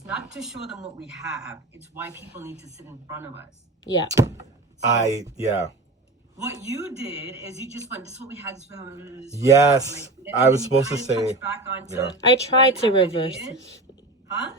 It's not to show them what we have. It's why people need to sit in front of us. Yeah. What you did is you just went, this is what we had. This is what we had. Yes. Like, I was supposed to say. Back onto Yeah. I tried to reverse it. Huh?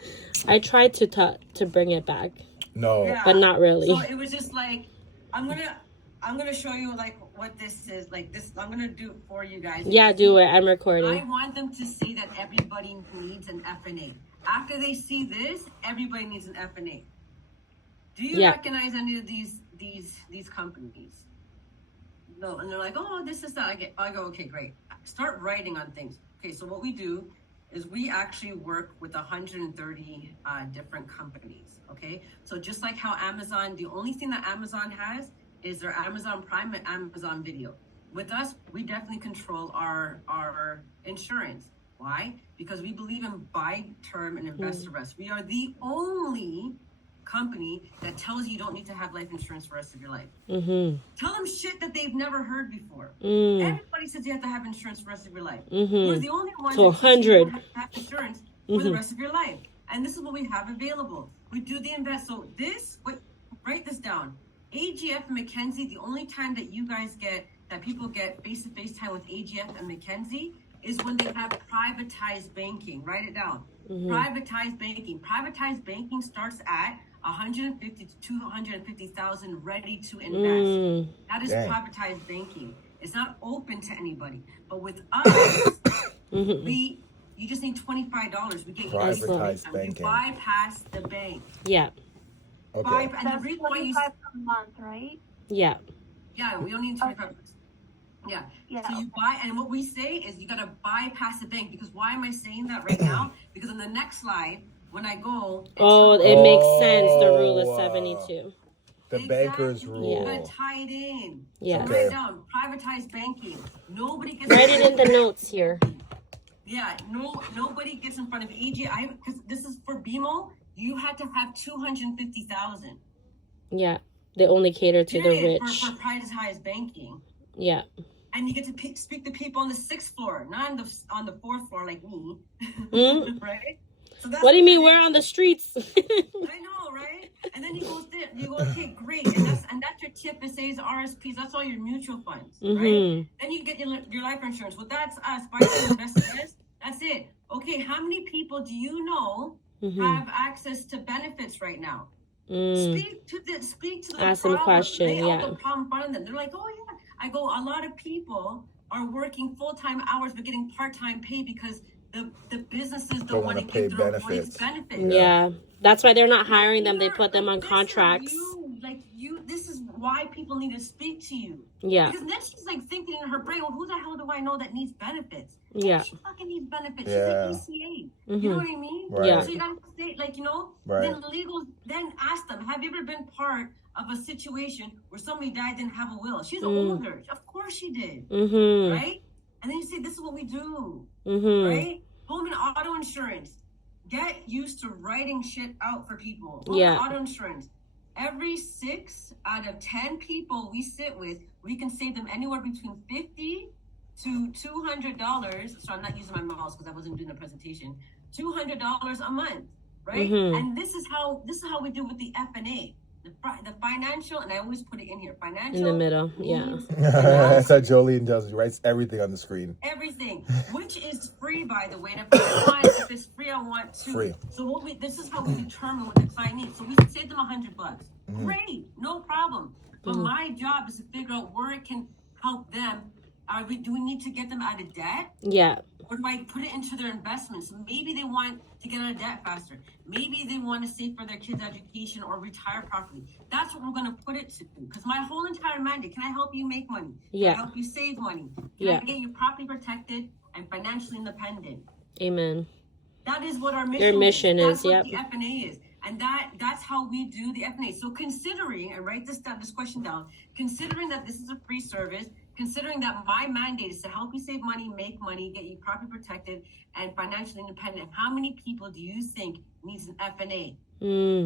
I tried to bring it back. No. Yeah. But not really. So it was just like, I'm gonna show you like what this is. Like this, I'm gonna do it for you guys. Yeah, do it. I'm I recording. want them to see that everybody needs an FNA. After they see this, everybody needs an FNA. Do you recognize any of these companies? No, and they're like, oh, this is that. I go, okay, great. Start writing on things. Okay, so what we do is we actually work with 130 different companies. Okay, so just like how Amazon, the only thing that Amazon has is their Amazon Prime and Amazon Video. With us, we definitely control our insurance. Why? Because we believe in buy term and invest the rest. We are the only company that tells you don't need to have life insurance for the rest of your life. Tell them shit that they've never heard before. Everybody says you have to have insurance for the rest of your life. We're the only ones So that teach you 100. have insurance for the rest of your life. And this is what we have available. We do the invest. So this, write this down. AGF and McKenzie, the only time that you guys get, that people get face-to-face time with AGF and McKenzie is when they have privatized banking. Write it down. Privatized banking. Privatized banking starts at 150 to 250,000 ready to invest. That is privatized banking. It's not open to anybody. But with us, you just need $25. We get you Privatized banking. You bypass the bank. Yeah. Okay. And the reason why you a month, right? Yeah. Yeah, we don't need 25. Yeah. So you buy, and what we say is you gotta bypass the bank. Because why am I saying that right now? Because on the next slide, when I go, It makes sense. The rule is 72. The banker's rule. You gotta tie it in. Yeah. So write down privatized banking. Nobody gets. Write it in the notes here. Yeah. Nobody gets in front of AGI because this is for BMO. You had to have 250,000. Yeah. They only cater to the rich. For privatized banking. Yeah. And you get to speak to people on the 6th floor, not on the 4th floor like me. Right? So that's What do you mean we're on the streets? I know, right? And then you go, okay, great. And that's your TFSAs, RSPs, that's all your mutual funds, right? Then you get your life insurance. Well, that's us, buy investors. That's it. Okay, how many people do you know have access to benefits right now? Speak to the Ask them question, Lay out the problem in front of them. They're like, oh yeah. I go, a lot of people are working full-time hours but getting part-time pay because the businesses don't want to give their employees benefits. Yeah. That's why they're not hiring them. They put them on contracts. This is why people need to speak to you. Yeah. Because then she's like thinking in her brain, well, who the hell do I know that needs benefits? Yeah. She fucking needs benefits. Yeah. She's an ECA. You know what I mean? Right. Yeah. So you gotta say, Right. then ask them, have you ever been part of a situation where somebody died, didn't have a will? She's older. Of course she did. Right? And then you say, this is what we do. Right? Home and auto insurance. Get used to writing shit out for people. Home and auto insurance. Every 6 out of 10 people we sit with, we can save them anywhere between $50 to $200. So I'm not using my mouse because I wasn't doing a presentation. $200 a month, right? And this is how we do with the FNA. The financial, and I always put it in here. Financial in the middle, That's how Jolene does. She writes everything on the screen. Everything, which is free, by the way. And if it's free, I want to. Free. So this is how we determine what the client needs. So we save them $100. Great, no problem. But my job is to figure out where it can help them. Do we need to get them out of debt? Yeah. Or do I put it into their investments? Maybe they want to get out of debt faster. Maybe they want to save for their kids' education or retire properly. That's what we're going to put it to. Because my whole entire mandate, can I help you make money? Can I help you save money? Can I get you properly protected and financially independent? Amen. That is what our mission Your mission is. That's what the FNA is. And that's how we do the FNA. So considering, and write this question down, considering that this is a free service, considering that my mandate is to help you save money, make money, get you properly protected and financially independent, how many people do you think needs an FNA?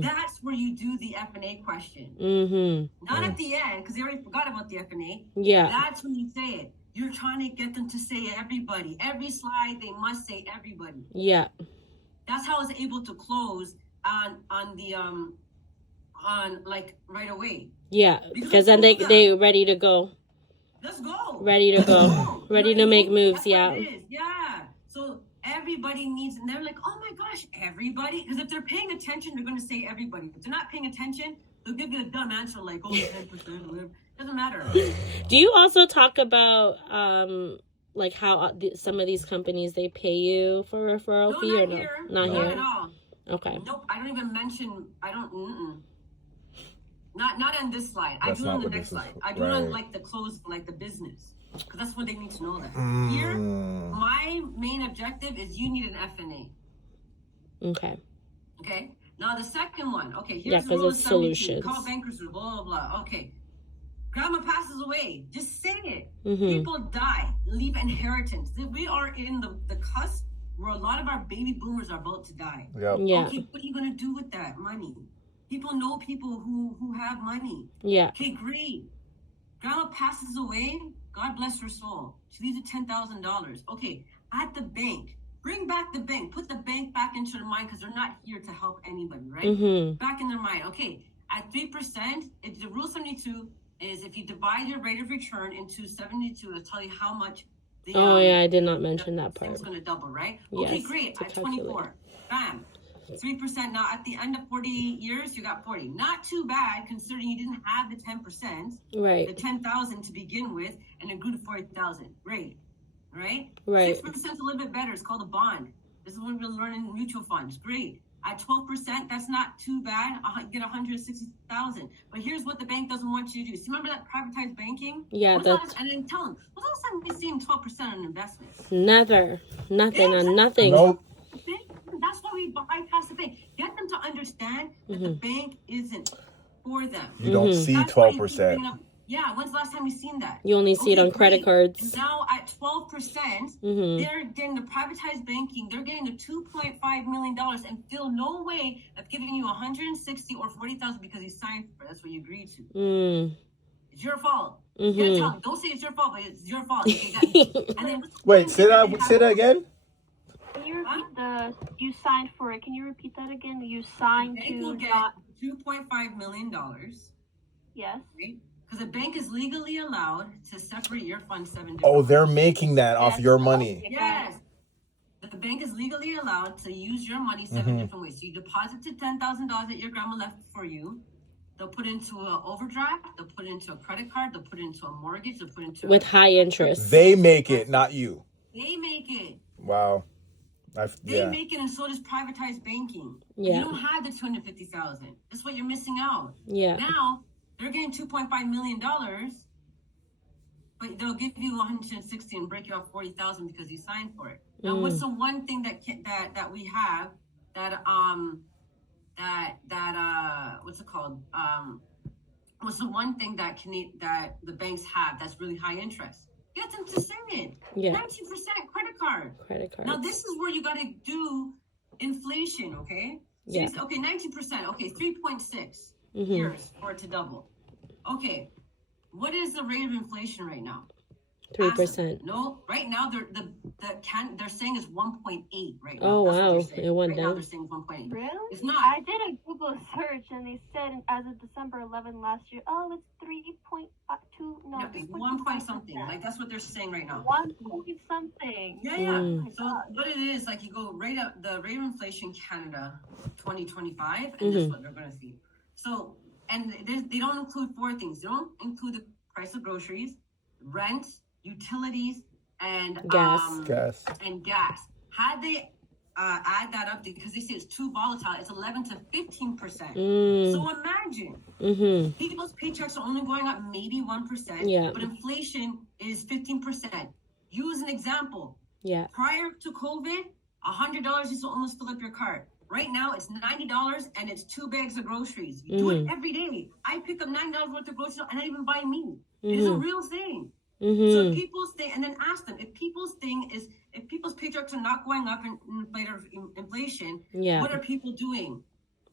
That's where you do the FNA question. Not at the end, because they already forgot about the FNA. Yeah. That's when you say it. You're trying to get them to say everybody. Every slide, they must say everybody. Yeah. That's how I was able to close on the on like right away. Yeah, because then they ready to go. Let's go. Ready to go. Ready to make moves. That's Yeah. what it is. Yeah. So everybody needs, and they're like, oh my gosh, everybody. Because if they're paying attention, they're going to say everybody. If they're not paying attention, they'll give you a dumb answer like, oh, 10% or whatever. Doesn't matter. Do you also talk about like how some of these companies they pay you for a referral fee or no? Not here. Not at all. Okay. Nope. I don't even mention. I don't. Not on this slide. That's I do it on the not what next this is slide. for. I do it on like the close, like the business, because that's what they need to know. That here, my main objective is you need an FNA. Okay. Okay. Now the second one. Okay. Here's the because rule it's of 72. solutions. Call bankers, blah blah blah. Okay. Grandma passes away. Just say it. Mm-hmm. People die. Leave inheritance. We are in the cusp where a lot of our baby boomers are about to die. Yep. Yeah. Okay. What are you gonna do with that money? People know people who have money. Yeah. Okay, great. Grandma passes away. God bless her soul. She leaves you $10,000. Okay, at the bank. Bring back the bank. Put the bank back into their mind because they're not here to help anybody, right? Mm-hmm. Back in their mind. Okay, at 3%, it's the rule 72 is if you divide your rate of return into 72, it'll tell you how much the yeah, I did not mention that part. It's going to double, right? Okay, Yes, great. to At 24, bam. 3%. Now at the end of 40 years, you got 40. Not too bad considering you didn't have the 10%, Right. the 10,000 to begin with, and it grew to 40,000. Great, right? Right. 6% is a little bit better. It's called a bond. This is what we're learning in mutual funds. Great. At 12%, that's not too bad. You get 160,000. But here's what the bank doesn't want you to do. So remember that privatized banking? Yeah, that's. And then tell them, what's the last time we seen 12% on investments? Never. Nothing on nothing. Nope. That's why we bypass the bank. Get them to understand that the bank isn't for them. You don't see That's why you 12%. keep Yeah, when's the last time you seen that? You only see it on credit cards. And now at 12%, they're getting the privatized banking. They're getting the $2.5 million and feel no way of giving you 160 or 40,000 because you signed for it. That's what you agreed to. It's your fault. You gotta tell them, don't say it's your fault, but it's your fault. And then, Wait, say that again. Can you repeat you signed for it? Can you repeat that again? You signed the bank will get $2.5 million. Yes. Right? Because the bank is legally allowed to separate your funds 7 different Oh, they're making that off your money. Yes. The bank is legally allowed to use your money 7 different ways. So you deposit to $10,000 that your grandma left for you. They'll put into an overdraft. They'll put into a credit card. They'll put into a mortgage. They'll put into with high interest. They make it, not you. They make it. Wow. They make it, and so does privatized banking. Yeah. You don't have the 250,000. That's what you're missing out. Yeah. Now they're getting $2.5 million, but they'll give you 160 and break you off 40,000 because you signed for it. Now, what's the one thing that we have that what's it called? What's the one thing that the banks have that's really high interest? Get them to say it. Yeah. 19% credit card. Credit card. Now this is where you got to do inflation, okay? So Yeah. Okay, 19%. Okay, 3.6 years for it to double. Okay, what is the rate of inflation right now? 3%. No, right now they're saying is 1.8 right now. Oh wow, it went right now down. they're saying 1.8. Really? It's not. I did a Google search and they said as of December 11 last year, it's 3.2. No, Yeah, it's 1 point something. Like that's what they're saying right now. 1 point something. Yeah. So what it is, like you go right up the rate of inflation Canada 2025, and that's what they're going to see. So, and they don't include 4 things. They don't include the price of groceries, rent, utilities, and gas. And gas. Had they add that up because they say it's too volatile, it's 11 to 15%. So imagine people's paychecks are only going up maybe 1%, but inflation is 15%. Use an example. Yeah. Prior to COVID, $100 used to almost fill up your cart. Right now, it's $90 and it's 2 bags of groceries. You do it every day. I pick up $9 worth of groceries and I even buy meat. It is a real thing. So people's thing, and then ask them if people's paychecks are not going up in inflation, what are people doing?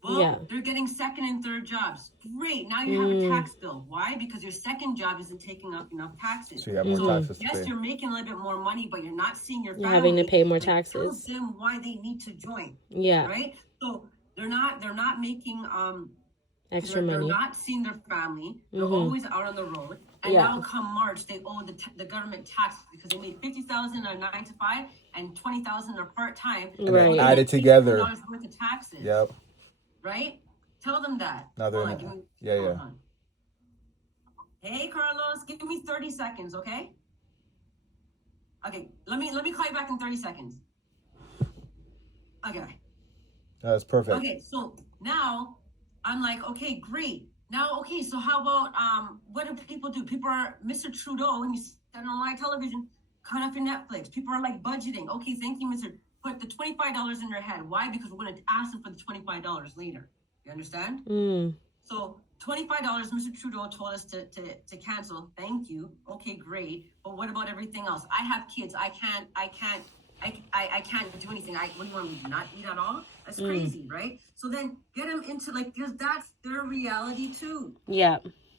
Well, Yeah. they're getting second and third jobs. Great. Now you have a tax bill. Why? Because your second job isn't taking up enough taxes. So you have more taxes to yes, pay. you're making a little bit more money, but you're not seeing your You're family. having to pay more and Tell taxes. them why they need to join. Yeah. Right? So they're not making Extra they're money. not seeing their family. They're Mhm. always out on the road. And Yeah. now come March, they owe the government taxes because they made $50,000 a 9 to 5 and $20,000 a part-time. Right. Added together. $800 worth of taxes. Yep. Right? Tell them that. Now they're Hold on, not- give me- yeah, hold yeah. on. Hey, Carlos, give me 30 seconds, okay? Okay, let me call you back in 30 seconds. Okay. That's perfect. Okay, so now I'm like, okay, great. Now, okay, so how about what do people do? People are Mr. Trudeau, and he's said on live television, cut off your Netflix. People are like budgeting. Okay, thank you, Mr. Put the $25 in your head. Why? Because we're going to ask them for the $25 later. You understand? Mm. So $25, Mr. Trudeau told us to cancel. Thank you. Okay, great. But what about everything else? I have kids. I can't do anything. What do you want me to not eat at all? That's crazy, right? So then get them into because that's their reality too, Yeah.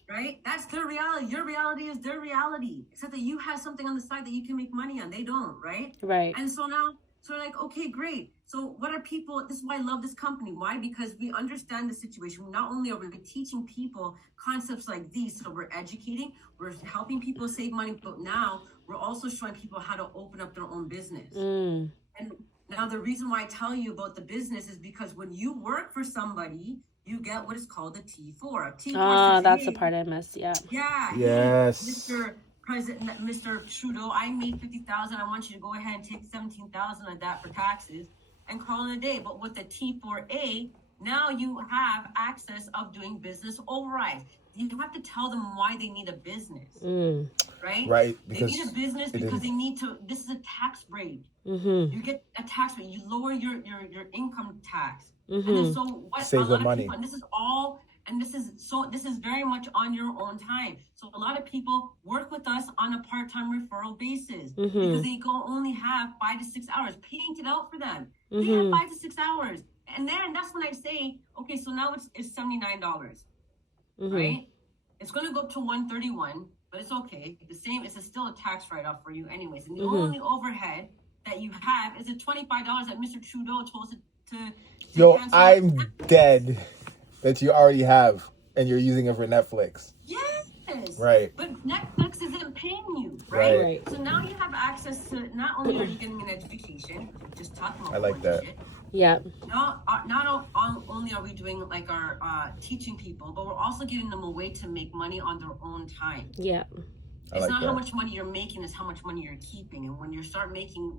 right? That's their reality. Your reality is their reality. Except that you have something on the side that you can make money on. They don't, right? Right. And so now, so like, okay, great. So what are people, this is why I love this company. Why? Because we understand the situation. Not only are we teaching people concepts like these, so we're educating, we're helping people save money, but now we're also showing people how to open up their own business. Mm. And now the reason why I tell you about the business is because when you work for somebody, you get what is called a T4. A T4 Ah, says, that's the hey, part I missed. Yeah. yeah. hey, Yes. Mr. President, Mr. Trudeau, I made 50,000. I want you to go ahead and take 17,000 of that for taxes and call it a day. But with the T4A, now you have access of doing business overrides. You have to tell them why they need a business, Mm. right? Right. They Because need a business it because is- they need to. This is a tax break. Mm-hmm. You get a tax rate. You lower your income tax. Mm-hmm. And then so what? Save a the lot of money. people, and this is all, and this is very much on your own time. So a lot of people work with us on a part-time referral basis because they only have 5 to 6 hours. Paint it out for them. They have 5 to 6 hours, and then that's when I say, okay, so now it's $79, right? It's going to go up to $131, but it's okay. The same. It's still a tax write-off for you, anyways. And the only overhead that you have is the $25 that Mr. Trudeau told us to Yo, cancel. I'm dead that you already have and you're using it for Netflix. Yes. Right. But Netflix isn't paying you, right? Right. So now you have access to, not only are you getting an education, just talking about I like that. shit, Yeah. not only are we doing like our teaching people, but we're also giving them a way to make money on their own time. Yeah. I It's like not that. how much money you're making, it's how much money you're keeping. And when you start making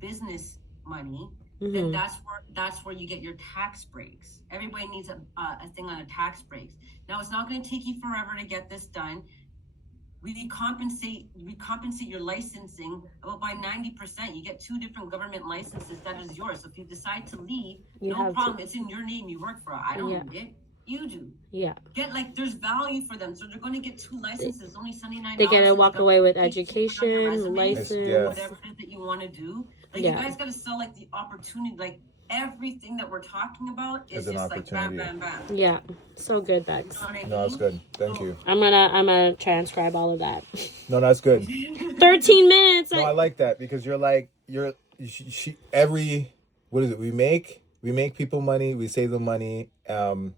business money, then that's where you get your tax breaks. Everybody needs a thing on a tax breaks. Now it's not going to take you forever to get this done. We compensate your licensing about by 90%. You get 2 different government licenses that is yours. So if you decide to leave, You no have problem. to. It's in your name. You work for it. I don't need it. You do. Yeah. Get there's value for them. So they're going to get 2 licenses, only $79. They get to walk It's away with got- education, on your resume, license. Yeah. whatever it is that you want to do. Like Yeah. you guys got to sell like the opportunity. Like everything that we're talking about is As an just like bam, opportunity. bam, bam. Yeah. So good, Bex. You know what I mean? No, that's good. Thank you. I'm gonna transcribe all of that. No, that's good. 13 minutes. No, I like that because every, what is it? We make people money, we save them money, and